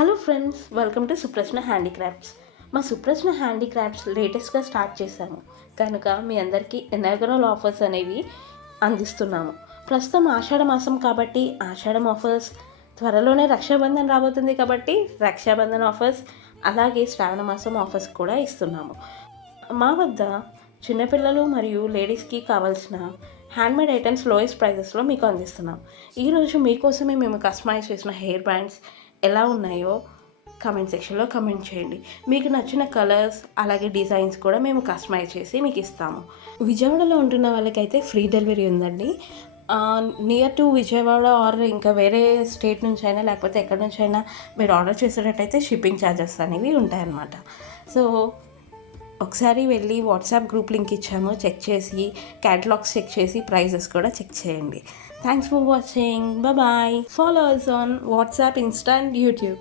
Hello friends, welcome to Suprashna handicrafts. మా Suprashna handicrafts లేటెస్ట్గా start చేశాము కనుక మీ అందరికీ ఇనాగరల్ ఆఫర్స్ అనేవి అందిస్తున్నాము. ప్రస్తుతం ఆషాఢ మాసం కాబట్టి ఆషాఢం ఆఫర్స్, త్వరలోనే రక్షాబంధన్ రాబోతుంది కాబట్టి రక్షాబంధన్ ఆఫర్స్, అలాగే శ్రావణ మాసం ఆఫర్స్ కూడా ఇస్తున్నాము. మా వద్ద చిన్నపిల్లలు మరియు లేడీస్కి కావాల్సిన హ్యాండ్మేడ్ ఐటమ్స్ లోయెస్ట్ ప్రైజెస్లో మీకు అందిస్తున్నాం. ఈరోజు మీకోసమే మేము కస్టమైజ్ చేసిన హెయిర్ బ్యాండ్స్ ఎలా ఉన్నాయో కమెంట్ సెక్షన్లో కమెంట్ చేయండి. మీకు నచ్చిన కలర్స్ అలాగే డిజైన్స్ కూడా మేము కస్టమైజ్ చేసి మీకు ఇస్తాము. విజయవాడలో ఉంటున్న వాళ్ళకైతే ఫ్రీ డెలివరీ ఉందండి. నియర్ టు విజయవాడ ఆర్ ఇంకా వేరే స్టేట్ నుంచి అయినా లేకపోతే ఎక్కడి నుంచి అయినా మీరు ఆర్డర్ చేసేటట్టయితే షిప్పింగ్ ఛార్జెస్ అనేవి ఉంటాయన్నమాట. సో ఒకసారి వెళ్ళి వాట్సాప్ గ్రూప్ లింక్ ఇచ్చాము, చెక్ చేసి క్యాటలాగ్స్ చెక్ చేసి ప్రైజెస్ కూడా చెక్ చేయండి. Thanks for watching. Bye. Follow us on WhatsApp, Insta and YouTube.